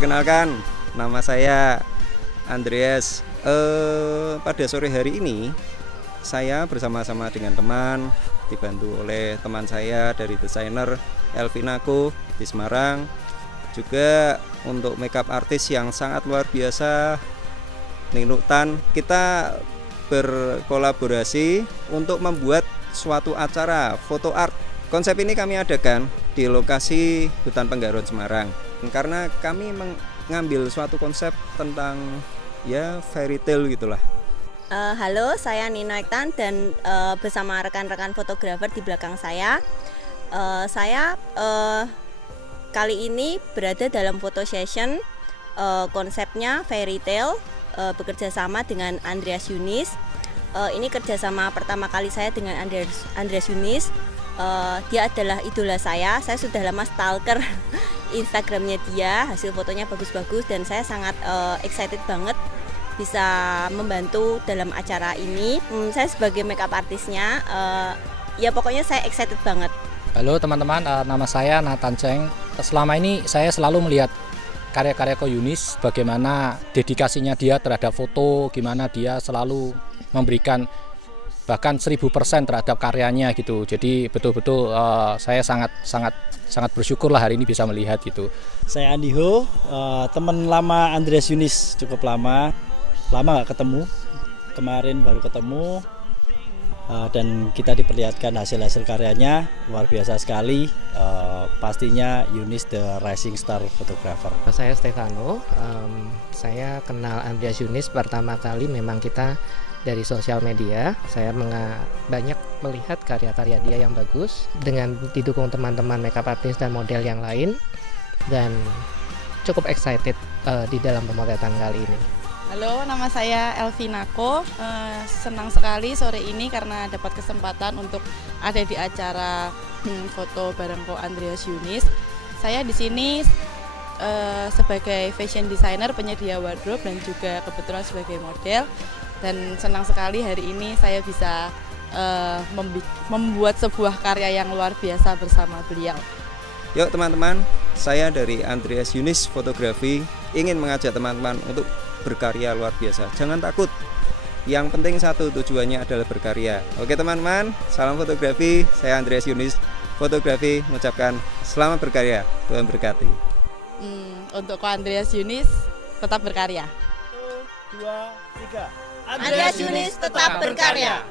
Perkenalkan, nama saya Andreas. Pada sore hari ini saya bersama-sama dengan teman, dibantu oleh teman saya dari desainer Elvinako di Semarang. Juga untuk makeup artis yang sangat luar biasa, Ninuk Tan. Kita berkolaborasi untuk membuat suatu acara foto art. Konsep ini kami adakan di lokasi Hutan Penggaron Semarang, karena kami mengambil suatu konsep tentang ya fairy tale gitulah. Halo, saya Ninuk Tan dan bersama rekan-rekan fotografer di belakang saya. Saya kali ini berada dalam foto session, konsepnya fairy tale, bekerja sama dengan Andreas Yunis. Ini kerjasama pertama kali saya dengan Andreas Yunis. Dia adalah idola saya sudah lama stalker Instagramnya dia, hasil fotonya bagus-bagus dan saya sangat excited banget bisa membantu dalam acara ini. Saya sebagai makeup artisnya, ya pokoknya saya excited banget. Halo teman-teman, nama saya Nathan Cheng. Selama ini saya selalu melihat karya-karya Ko Yunis, bagaimana dedikasinya dia terhadap foto, gimana dia selalu memberikan bahkan 1000% terhadap karyanya gitu. Jadi betul-betul saya sangat bersyukur lah hari ini bisa melihat gitu. Saya Andi Ho, teman lama Andreas Yunis, cukup lama nggak ketemu. Kemarin baru ketemu dan kita diperlihatkan hasil-hasil karyanya luar biasa sekali. Pastinya Yunis the rising star photographer. Saya Stefano, saya kenal Andreas Yunis pertama kali memang kita dari sosial media. Saya banyak melihat karya-karya dia yang bagus dengan didukung teman-teman makeup artist dan model yang lain, dan cukup excited di dalam pemotretan kali ini. Halo, nama saya Elvinako. Senang sekali sore ini karena dapat kesempatan untuk ada di acara foto bareng Ko Andreas Yunis. Saya di sini sebagai fashion designer, penyedia wardrobe dan juga kebetulan sebagai model. Dan senang sekali hari ini saya bisa membuat sebuah karya yang luar biasa bersama beliau. Yuk teman-teman, saya dari Andreas Yunis Fotografi ingin mengajak teman-teman untuk berkarya luar biasa. Jangan takut. Yang penting satu, tujuannya adalah berkarya. Oke teman-teman, salam fotografi. Saya Andreas Yunis Fotografi mengucapkan selamat berkarya. Tuhan berkati. Untuk Ko Andreas Yunis tetap berkarya. 1, 2, 3. Andreas Yunis tetap berkarya.